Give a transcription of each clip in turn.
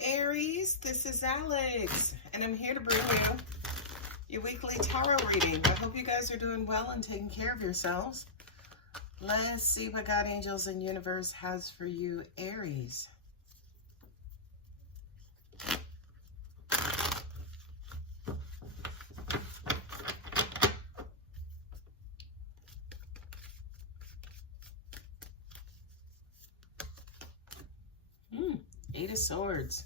Aries, this is Alex, and I'm here to bring you your weekly tarot reading. I hope you guys are doing well and taking care of yourselves. Let's see what God, angels, and universe has for you, Aries. Eight of Swords.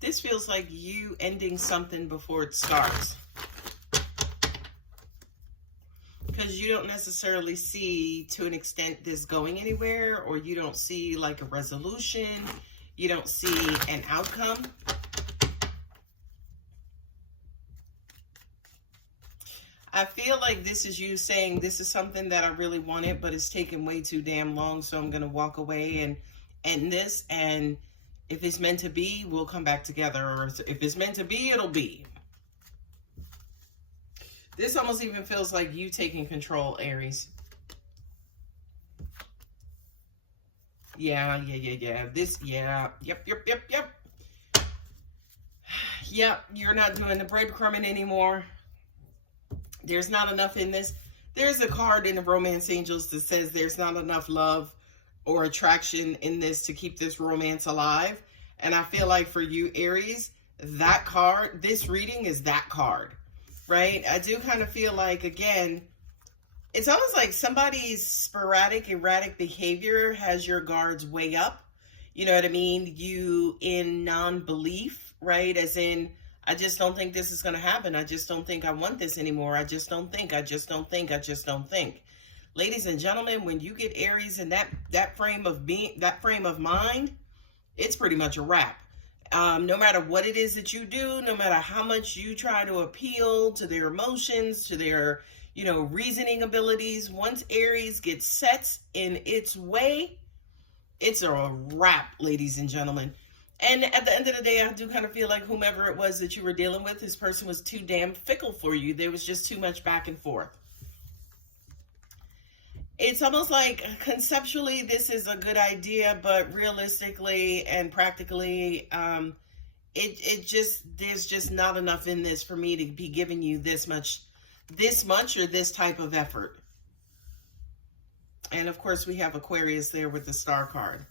This feels like you ending something before it starts. Because you don't necessarily see, to an extent, this going anywhere, or you don't see like a resolution, you don't see an outcome. I feel like this is you saying, this is something that I really wanted, but it's taken way too damn long, so I'm going to walk away and end this, and if it's meant to be, we'll come back together, or if it's meant to be, it'll be. This almost even feels like you taking control, Aries. Yeah. This, yeah. Yep. Yep, you're not doing the breadcrumbing anymore. There's not enough in this. There's a card in the Romance Angels that says there's not enough love or attraction in this to keep this romance alive. And I feel like for you, Aries, that card, this reading is that card. Right? I do kind of feel like, again, it's almost like somebody's sporadic, erratic behavior has your guards way up. You know what I mean? You in non-belief, right? As in, I just don't think this is going to happen. I just don't think I want this anymore. I just don't think. Ladies and gentlemen, when you get Aries in that frame of being, that frame of mind, it's pretty much a wrap. No matter what it is that you do, no matter how much you try to appeal to their emotions, to their, reasoning abilities, once Aries gets set in its way, it's a wrap, ladies and gentlemen. And at the end of the day, I do kind of feel like whomever it was that you were dealing with, this person was too damn fickle for you. There was just too much back and forth. It's almost like conceptually this is a good idea, but realistically and practically, there's just not enough in this for me to be giving you this much or this type of effort. And of course we have Aquarius there with the Star card.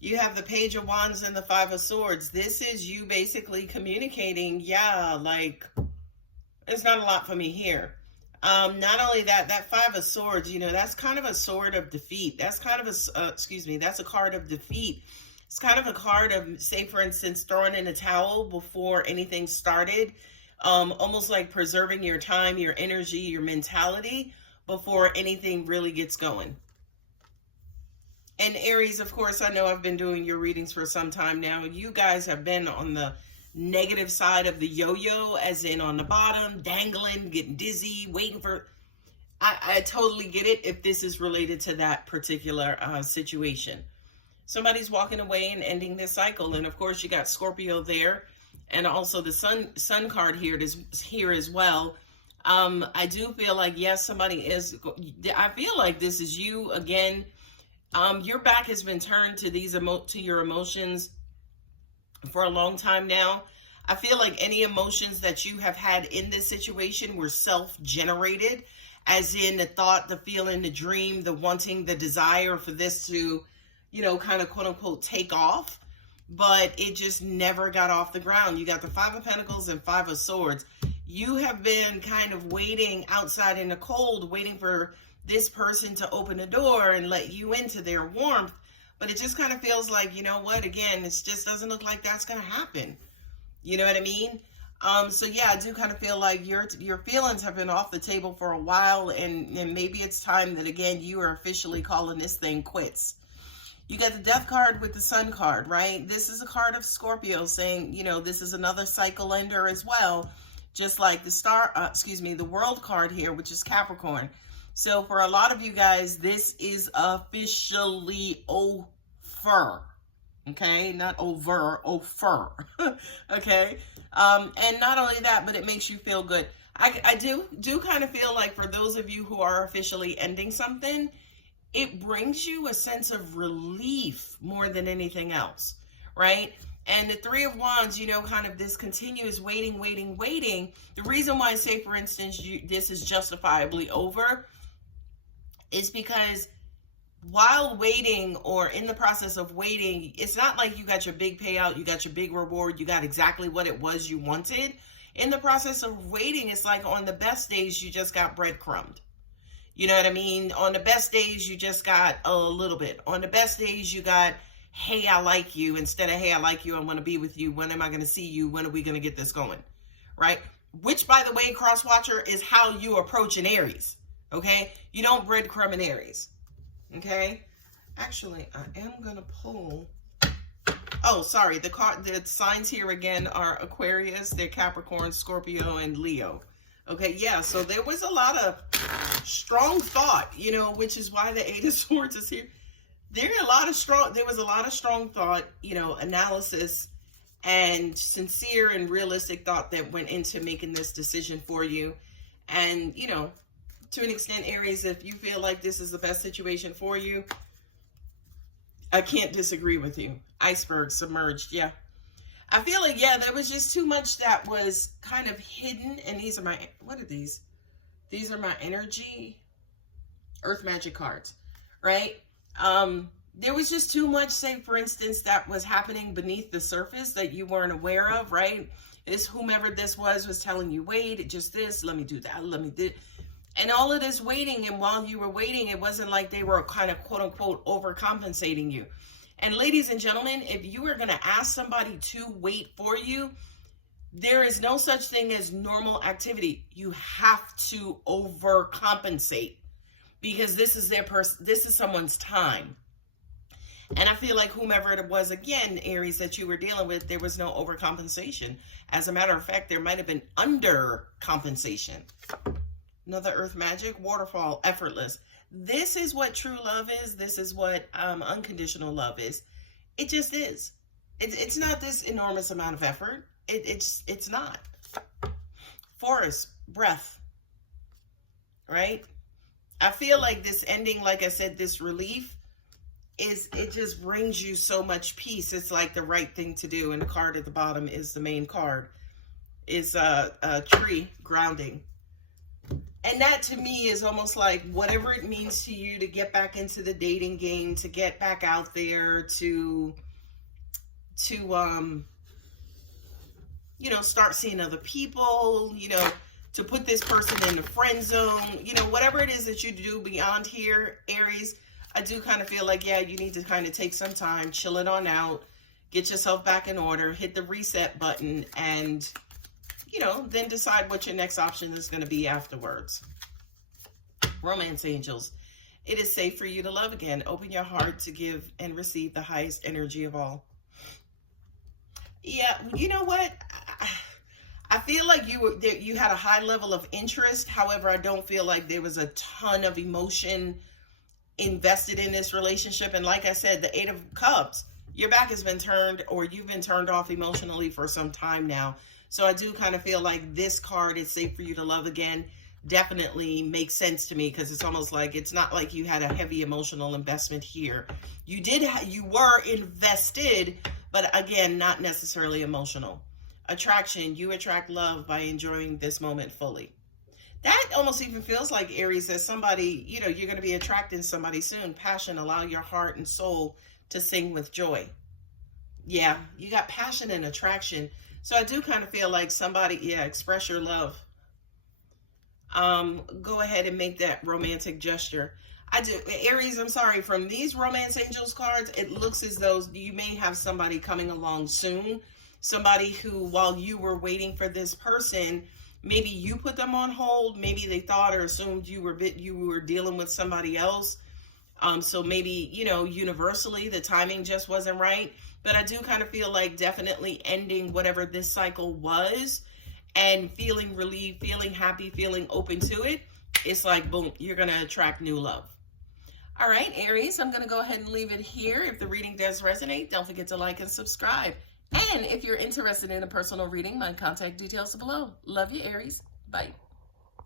You have the Page of Wands and the Five of Swords. This is you basically communicating, like, there's not a lot for me here. Not only that Five of Swords, that's kind of a sword of defeat. That's kind of that's a card of defeat. It's kind of a card of, say, for instance, throwing in a towel before anything started. Almost like preserving your time, your energy, your mentality before anything really gets going. And Aries, of course, I know I've been doing your readings for some time now. You guys have been on the negative side of the yo-yo, as in on the bottom, dangling, getting dizzy, waiting for... I totally get it if this is related to that particular situation. Somebody's walking away and ending this cycle. And of course, you got Scorpio there. And also the sun card here as well. I do feel like, yes, somebody is... I feel like this is you again. Your back has been turned to your emotions for a long time now. I feel like any emotions that you have had in this situation were self-generated, as in the thought, the feeling, the dream, the wanting, the desire for this to, kind of quote unquote take off, but it just never got off the ground. You got the Five of Pentacles and Five of Swords. You have been kind of waiting outside in the cold, waiting for this person to open the door and let you into their warmth. But it just kind of feels like, again, it just doesn't look like that's going to happen. You know what I mean? So yeah, I do kind of feel like your feelings have been off the table for a while, and maybe it's time that, again, you are officially calling this thing quits. You got the Death card with the Sun card, right? This is a card of Scorpio saying, this is another cycle ender as well, just like the the World card here, which is Capricorn. So for a lot of you guys, this is officially over. Okay, not over, over. Okay, and not only that, but it makes you feel good. I do kind of feel like for those of you who are officially ending something, it brings you a sense of relief more than anything else, right? And the Three of Wands, you know, kind of this continuous waiting. The reason why I say, for instance, this is justifiably over is because while waiting or in the process of waiting, it's not like you got your big payout, you got your big reward, you got exactly what it was you wanted. In the process of waiting, it's like on the best days, you just got breadcrumbed. You know what I mean? On the best days, you just got a little bit. On the best days, you got, hey, I like you, instead of, hey, I like you, I want to be with you. When am I going to see you? When are we going to get this going? Right? Which, by the way, cross-watcher, is how you approach an Aries. Okay? You don't breadcrumb an Aries. Okay? Actually, I am going to pull... Oh, sorry. The signs here again are Aquarius, they're Capricorn, Scorpio, and Leo. Okay, yeah, so there was a lot of strong thought, you know, which is why the Eight of Swords is here. There was a lot of strong thought, you know, analysis and sincere and realistic thought that went into making this decision for you. And, you know, to an extent, Aries, if you feel like this is the best situation for you, I can't disagree with you. Iceberg, submerged, yeah. I feel like, yeah, there was just too much that was kind of hidden. And these are my, what are these? These are my energy, earth magic cards, right? There was just too much, say, for instance, that was happening beneath the surface that you weren't aware of, right? This, whomever this was telling you, wait, just this, let me do that, let me do. And all of this waiting, and while you were waiting, it wasn't like they were kind of, quote unquote, overcompensating you. And ladies and gentlemen, if you are going to ask somebody to wait for you, there is no such thing as normal activity. You have to overcompensate because this is this is someone's time. And I feel like whomever it was, again, Aries, that you were dealing with, there was no overcompensation. As a matter of fact, there might have been undercompensation. Another earth magic, waterfall, effortless. This is what true love is. This is what unconditional love is. It just is. It's not this enormous amount of effort. It's not. Forest, breath, right? I feel like this ending, like I said, this relief, it just brings you so much peace. It's like the right thing to do. And the card at the bottom is the main card. Is a tree, grounding. And that to me is almost like whatever it means to you to get back into the dating game, to get back out there, to you know, start seeing other people, you know, to put this person in the friend zone, you know, whatever it is that you do beyond here, Aries, I do kind of feel like, yeah, you need to kind of take some time, chill it on out, get yourself back in order, hit the reset button, and you know, then decide what your next option is going to be afterwards. Romance angels. It is safe for you to love again. Open your heart to give and receive the highest energy of all. Yeah, you know what? I feel like you had a high level of interest. However, I don't feel like there was a ton of emotion invested in this relationship. And like I said, the Eight of Cups, your back has been turned, or you've been turned off emotionally for some time now. So I do kind of feel like this card is safe for you to love again. Definitely makes sense to me because it's almost like it's not like you had a heavy emotional investment here. You were invested, but again, not necessarily emotional. Attraction, you attract love by enjoying this moment fully. That almost even feels like, Aries, that somebody, you know, you're going to be attracting somebody soon. Passion, allow your heart and soul to sing with joy. Yeah, you got passion and attraction. So I do kind of feel like somebody, yeah, express your love. Go ahead and make that romantic gesture. I do, Aries, I'm sorry, from these romance angels cards, it looks as though you may have somebody coming along soon. Somebody who, while you were waiting for this person, maybe you put them on hold. Maybe they thought or assumed you were dealing with somebody else. So maybe, you know, universally, the timing just wasn't right. But I do kind of feel like definitely ending whatever this cycle was and feeling relieved, feeling happy, feeling open to it. it's like, boom, you're going to attract new love. All right, Aries, I'm going to go ahead and leave it here. If the reading does resonate, don't forget to like and subscribe. And if you're interested in a personal reading, my contact details are below. Love you, Aries. Bye.